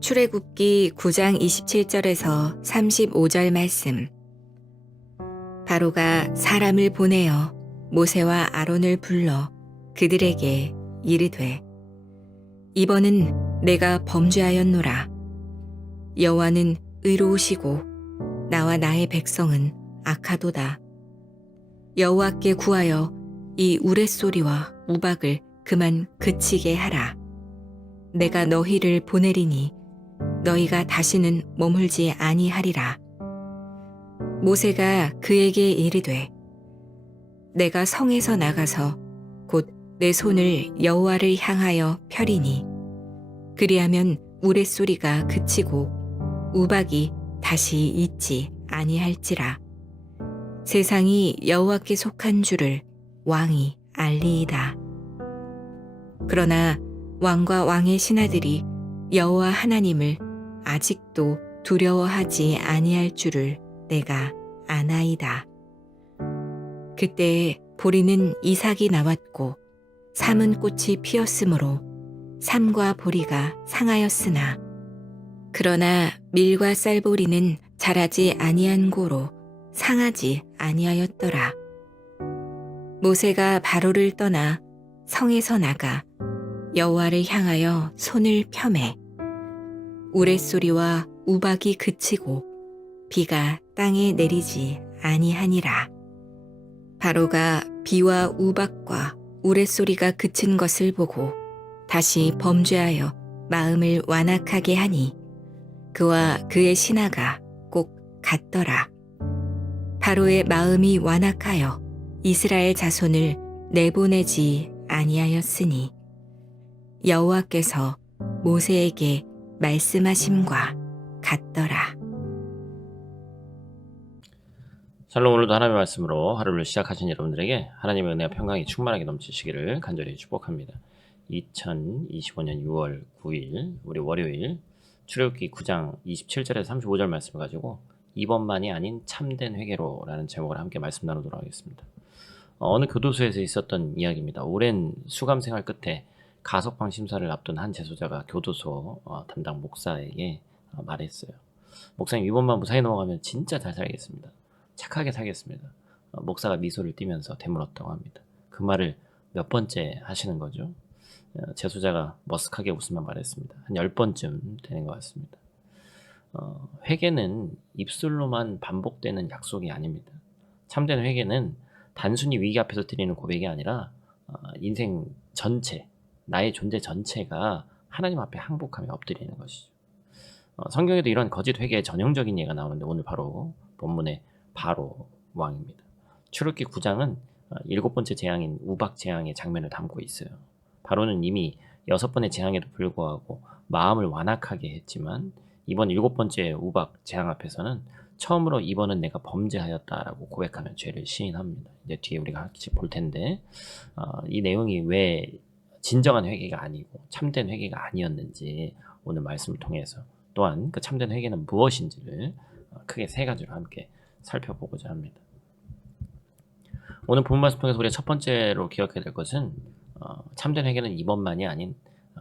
출애굽기 9장 27절에서 35절 말씀. 바로가 사람을 보내어 모세와 아론을 불러 그들에게 이르되 이번은 내가 범죄하였노라. 여호와는 의로우시고 나와 나의 백성은 악하도다. 여호와께 구하여 이 우레소리와 우박을 그만 그치게 하라. 내가 너희를 보내리니 너희가 다시는 머물지 아니하리라. 모세가 그에게 이르되 내가 성에서 나가서 곧 내 손을 여호와를 향하여 펴리니 그리하면 우레소리가 그치고 우박이 다시 있지 아니할지라. 세상이 여호와께 속한 줄을 왕이 알리이다. 그러나 왕과 왕의 신하들이 여호와 하나님을 아직도 두려워하지 아니할 줄을 내가 아나이다. 그때에 보리는 이삭이 나왔고 삼은 꽃이 피었으므로 삼과 보리가 상하였으나 그러나 밀과 쌀보리는 자라지 아니한 고로 상하지 아니하였더라. 모세가 바로를 떠나 성에서 나가 여호와를 향하여 손을 펴매 우레소리와 우박이 그치고 비가 땅에 내리지 아니하니라. 바로가 비와 우박과 우레소리가 그친 것을 보고 다시 범죄하여 마음을 완악하게 하니 그와 그의 신하가 꼭 같더라. 바로의 마음이 완악하여 이스라엘 자손을 내보내지 아니하였으니 여호와께서 모세에게 말씀하심과 같더라. 샬롬. 오늘도 하나님의 말씀으로 하루를 시작하신 여러분들에게 하나님의 은혜와 평강이 충만하게 넘치시기를 간절히 축복합니다. 2025년 6월 9일 우리 월요일 출애굽기 9장 27절에서 35절 말씀을 가지고 이번만이 아닌 참된 회개로 라는 제목으로 함께 말씀 나누도록 하겠습니다. 어느 교도소에서 있었던 이야기입니다. 오랜 수감 생활 끝에 가석방 심사를 앞둔 한 재소자가 교도소 담당 목사에게 말했어요. 목사님, 이번만 무사히 넘어가면 진짜 잘 살겠습니다. 착하게 살겠습니다. 목사가 미소를 띠면서 되물었다고 합니다. 그 말을 몇 번째 하시는 거죠? 재소자가 머쓱하게 웃으며 말했습니다. 한 10번쯤 되는 것 같습니다. 회개는 입술로만 반복되는 약속이 아닙니다. 참된 회개는 단순히 위기 앞에서 드리는 고백이 아니라 인생 전체, 나의 존재 전체가 하나님 앞에 항복하며 엎드리는 것이죠. 성경에도 이런 거짓 회개의 전형적인 예가 나오는데 오늘 바로 본문의 바로 왕입니다. 출애굽기 9장은 7번째 재앙인 우박 재앙의 장면을 담고 있어요. 바로는 이미 6번의 재앙에도 불구하고 마음을 완악하게 했지만 이번 7번째 우박 재앙 앞에서는 처음으로 이번은 내가 범죄하였다라고 고백하며 죄를 시인합니다. 이제 뒤에 우리가 같이 볼 텐데 이 내용이 왜 진정한 회개가 아니고 참된 회개가 아니었는지 오늘 말씀을 통해서 또한 그 참된 회개는 무엇인지를 크게 3가지로 함께 살펴보고자 합니다. 오늘 본 말씀 통해서 우리가 첫 번째로 기억해야 될 것은 참된 회개는 이번만이 아닌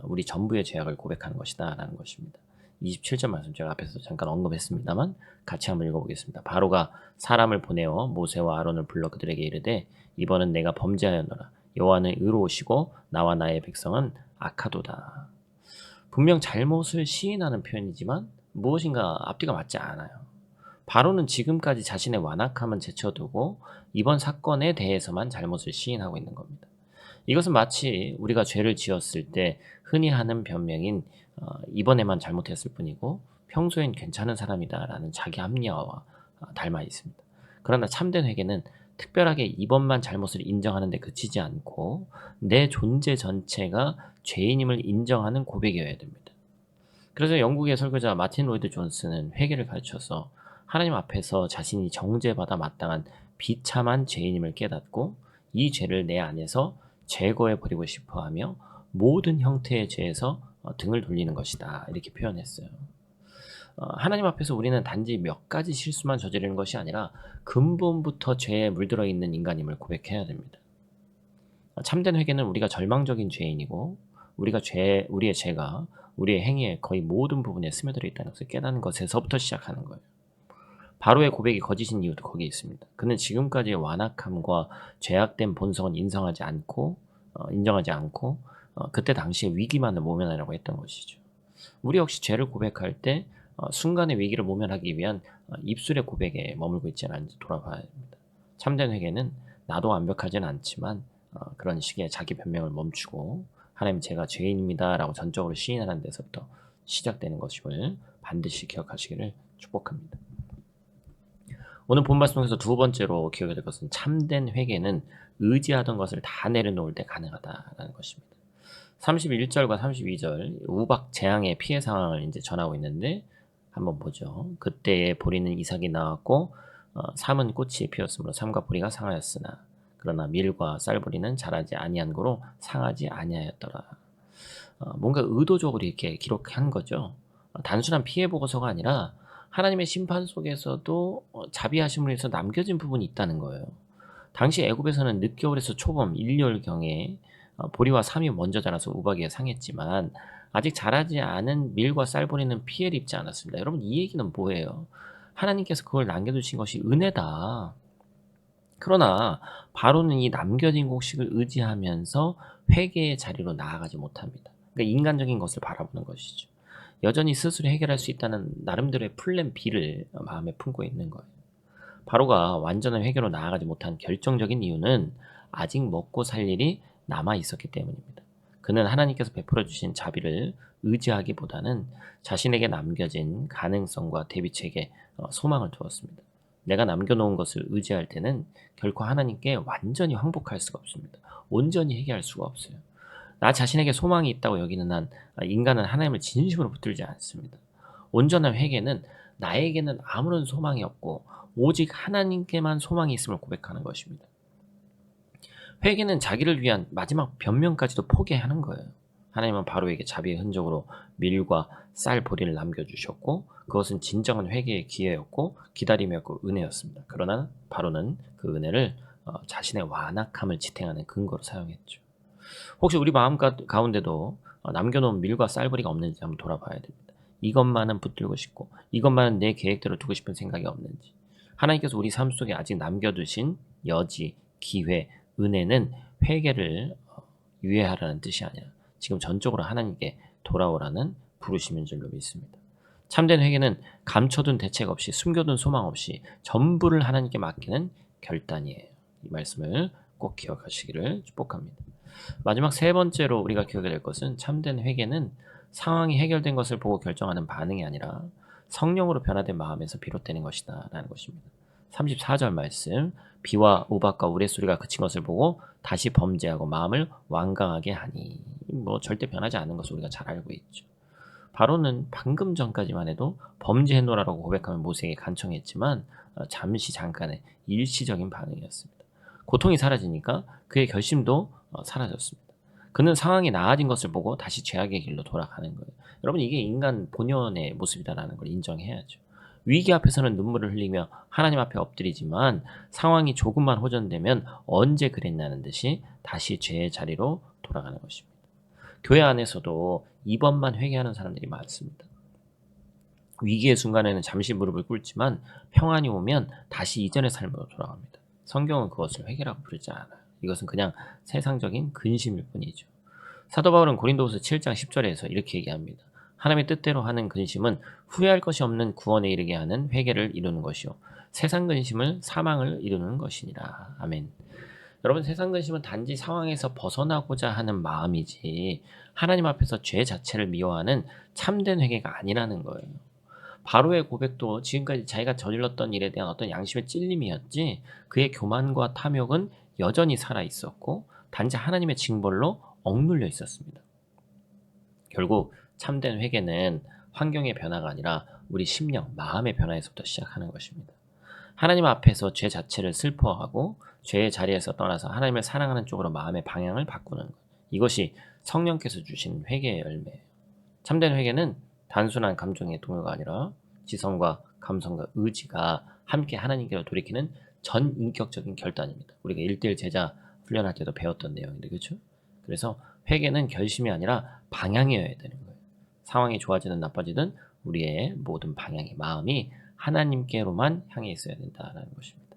우리 전부의 죄악을 고백하는 것이다 라는 것입니다. 27절 말씀 제가 앞에서 잠깐 언급했습니다만 같이 한번 읽어보겠습니다. 바로가 사람을 보내어 모세와 아론을 불러 그들에게 이르되 이번은 내가 범죄하였노라. 여호와는 의로우시고 나와 나의 백성은 악하도다. 분명 잘못을 시인하는 표현이지만 무엇인가 앞뒤가 맞지 않아요. 바로는 지금까지 자신의 완악함은 제쳐두고 이번 사건에 대해서만 잘못을 시인하고 있는 겁니다. 이것은 마치 우리가 죄를 지었을 때 흔히 하는 변명인 이번에만 잘못했을 뿐이고 평소엔 괜찮은 사람이다라는 자기 합리화와 닮아 있습니다. 그러나 참된 회개는 특별하게 이번만 잘못을 인정하는 데 그치지 않고 내 존재 전체가 죄인임을 인정하는 고백이어야 됩니다. 그래서 영국의 설교자 마틴 로이드 존스는 회개를 가르쳐서 하나님 앞에서 자신이 정죄받아 마땅한 비참한 죄인임을 깨닫고 이 죄를 내 안에서 제거해버리고 싶어하며 모든 형태의 죄에서 등을 돌리는 것이다 이렇게 표현했어요. 하나님 앞에서 우리는 단지 몇 가지 실수만 저지르는 것이 아니라 근본부터 죄에 물들어 있는 인간임을 고백해야 됩니다. 참된 회개는 우리가 절망적인 죄인이고 우리의 죄가 우리의 행위의 거의 모든 부분에 스며들어 있다는 것을 깨닫는 것에서부터 시작하는 거예요. 바로의 고백이 거짓인 이유도 거기에 있습니다. 그는 지금까지의 완악함과 죄악된 본성은 인정하지 않고 그때 당시의 위기만을 모면하려고 했던 것이죠. 우리 역시 죄를 고백할 때 순간의 위기를 모면하기 위한 입술의 고백에 머물고 있지 않은지 돌아봐야 됩니다. 참된 회개는 나도 완벽하진 않지만 그런 식의 자기 변명을 멈추고 하나님 제가 죄인입니다 라고 전적으로 시인하는 데서부터 시작되는 것임을 반드시 기억하시기를 축복합니다. 오늘 본 말씀 중에서 두 번째로 기억해야 될 것은 참된 회개는 의지하던 것을 다 내려놓을 때 가능하다라는 것입니다. 31절과 32절 우박 재앙의 피해 상황을 이제 전하고 있는데 한번 보죠. 그때에 보리는 이삭이 나왔고 삼은 꽃이 피었으므로 삼과 보리가 상하였으나 그러나 밀과 쌀보리는 자라지 아니한 고로 상하지 아니하였더라. 뭔가 의도적으로 이렇게 기록한 거죠. 단순한 피해 보고서가 아니라 하나님의 심판 속에서도 자비하심으로 해서 남겨진 부분이 있다는 거예요. 당시 애굽에서는 늦겨울에서 초봄 일월경에 보리와 삼이 먼저 자라서 우박이 상했지만 아직 자라지 않은 밀과 쌀보리는 피해를 입지 않았습니다. 여러분 이 얘기는 뭐예요? 하나님께서 그걸 남겨두신 것이 은혜다. 그러나 바로는 이 남겨진 곡식을 의지하면서 회개의 자리로 나아가지 못합니다. 그러니까 인간적인 것을 바라보는 것이죠. 여전히 스스로 해결할 수 있다는 나름대로의 플랜 B를 마음에 품고 있는 거예요. 바로가 완전한 회개로 나아가지 못한 결정적인 이유는 아직 먹고 살 일이 남아 있었기 때문입니다. 그는 하나님께서 베풀어 주신 자비를 의지하기보다는 자신에게 남겨진 가능성과 대비책에 소망을 두었습니다. 내가 남겨놓은 것을 의지할 때는 결코 하나님께 완전히 항복할 수가 없습니다. 온전히 회개할 수가 없어요. 나 자신에게 소망이 있다고 여기는 한 인간은 하나님을 진심으로 붙들지 않습니다. 온전한 회개는 나에게는 아무런 소망이 없고 오직 하나님께만 소망이 있음을 고백하는 것입니다. 회개는 자기를 위한 마지막 변명까지도 포기하는 거예요. 하나님은 바로에게 자비의 흔적으로 밀과 쌀 보리를 남겨주셨고 그것은 진정한 회개의 기회였고 기다림이었고 은혜였습니다. 그러나 바로는 그 은혜를 자신의 완악함을 지탱하는 근거로 사용했죠. 혹시 우리 마음 가운데도 남겨놓은 밀과 쌀보리가 없는지 한번 돌아봐야 됩니다. 이것만은 붙들고 싶고 이것만은 내 계획대로 두고 싶은 생각이 없는지, 하나님께서 우리 삶 속에 아직 남겨두신 여지, 기회, 은혜는 회개를 유예하라는 뜻이 아니라 지금 전적으로 하나님께 돌아오라는 부르심인 줄로 믿습니다. 참된 회개는 감춰둔 대책 없이 숨겨둔 소망 없이 전부를 하나님께 맡기는 결단이에요. 이 말씀을 꼭 기억하시기를 축복합니다. 마지막 세 번째로 우리가 기억해야 될 것은 참된 회개는 상황이 해결된 것을 보고 결정하는 반응이 아니라 성령으로 변화된 마음에서 비롯되는 것이다 라는 것입니다. 34절 말씀, 비와 우박과 우레소리가 그친 것을 보고 다시 범죄하고 마음을 완강하게 하니, 절대 변하지 않는 것을 우리가 잘 알고 있죠. 바로는 방금 전까지만 해도 범죄해노라라고 고백하며 모세에게 간청했지만 잠깐의 일시적인 반응이었습니다. 고통이 사라지니까 그의 결심도 사라졌습니다. 그는 상황이 나아진 것을 보고 다시 죄악의 길로 돌아가는 거예요. 여러분 이게 인간 본연의 모습이다라는 걸 인정해야죠. 위기 앞에서는 눈물을 흘리며 하나님 앞에 엎드리지만 상황이 조금만 호전되면 언제 그랬냐는 듯이 다시 죄의 자리로 돌아가는 것입니다. 교회 안에서도 이번만 회개하는 사람들이 많습니다. 위기의 순간에는 잠시 무릎을 꿇지만 평안이 오면 다시 이전의 삶으로 돌아갑니다. 성경은 그것을 회개라고 부르지 않아요. 이것은 그냥 세상적인 근심일 뿐이죠. 사도 바울은 고린도후서 7장 10절에서 이렇게 얘기합니다. 하나님의 뜻대로 하는 근심은 후회할 것이 없는 구원에 이르게 하는 회개를 이루는 것이요 세상 근심은 사망을 이루는 것이니라. 아멘. 여러분 세상 근심은 단지 상황에서 벗어나고자 하는 마음이지 하나님 앞에서 죄 자체를 미워하는 참된 회개가 아니라는 거예요. 바로의 고백도 지금까지 자기가 저질렀던 일에 대한 어떤 양심의 찔림이었지 그의 교만과 탐욕은 여전히 살아있었고 단지 하나님의 징벌로 억눌려 있었습니다. 결국 참된 회개는 환경의 변화가 아니라 우리 심령, 마음의 변화에서부터 시작하는 것입니다. 하나님 앞에서 죄 자체를 슬퍼하고 죄의 자리에서 떠나서 하나님을 사랑하는 쪽으로 마음의 방향을 바꾸는 것. 이것이 성령께서 주신 회개의 열매예요. 참된 회개는 단순한 감정의 동요가 아니라 지성과 감성과 의지가 함께 하나님께로 돌이키는 전 인격적인 결단입니다. 우리가 1대1 제자 훈련할 때도 배웠던 내용인데, 그렇죠? 그래서 회개는 결심이 아니라 방향이어야 되는 거예요. 상황이 좋아지든 나빠지든 우리의 모든 방향이, 마음이 하나님께로만 향해 있어야 된다는 것입니다.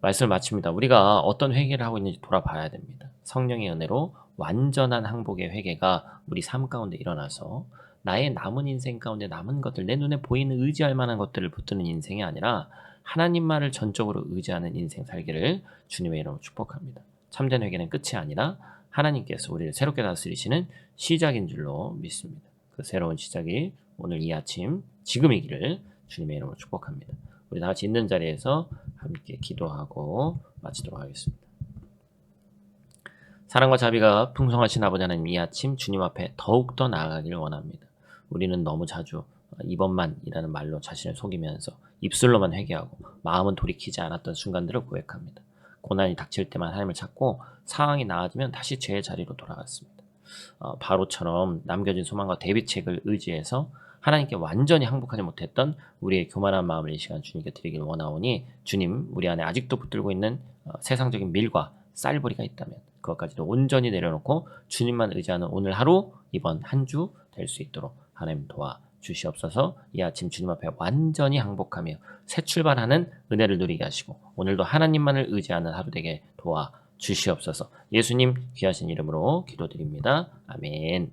말씀을 마칩니다. 우리가 어떤 회개를 하고 있는지 돌아봐야 됩니다. 성령의 은혜로 완전한 항복의 회개가 우리 삶 가운데 일어나서 나의 남은 인생 가운데 남은 것들, 내 눈에 보이는 의지할 만한 것들을 붙드는 인생이 아니라 하나님만을 전적으로 의지하는 인생 살기를 주님의 이름으로 축복합니다. 참된 회개는 끝이 아니라 하나님께서 우리를 새롭게 다스리시는 시작인 줄로 믿습니다. 그 새로운 시작이 오늘 이 아침 지금이기를 주님의 이름으로 축복합니다. 우리 다 같이 있는 자리에서 함께 기도하고 마치도록 하겠습니다. 사랑과 자비가 풍성하신 아버지 하나님, 이 아침 주님 앞에 더욱더 나아가기를 원합니다. 우리는 너무 자주 이번만이라는 말로 자신을 속이면서 입술로만 회개하고 마음은 돌이키지 않았던 순간들을 고백합니다. 고난이 닥칠 때만 하나님을 찾고 상황이 나아지면 다시 죄의 자리로 돌아갔습니다. 바로처럼 남겨진 소망과 대비책을 의지해서 하나님께 완전히 항복하지 못했던 우리의 교만한 마음을 이 시간 주님께 드리길 원하오니, 주님, 우리 안에 아직도 붙들고 있는 세상적인 밀과 쌀벌이가 있다면 그것까지도 온전히 내려놓고 주님만 의지하는 오늘 하루, 이번 한 주 될 수 있도록 하나님 도와 주시옵소서. 이 아침 주님 앞에 완전히 항복하며 새 출발하는 은혜를 누리게 하시고 오늘도 하나님만을 의지하는 하루 되게 도와 주시옵소서. 예수님 귀하신 이름으로 기도드립니다. 아멘.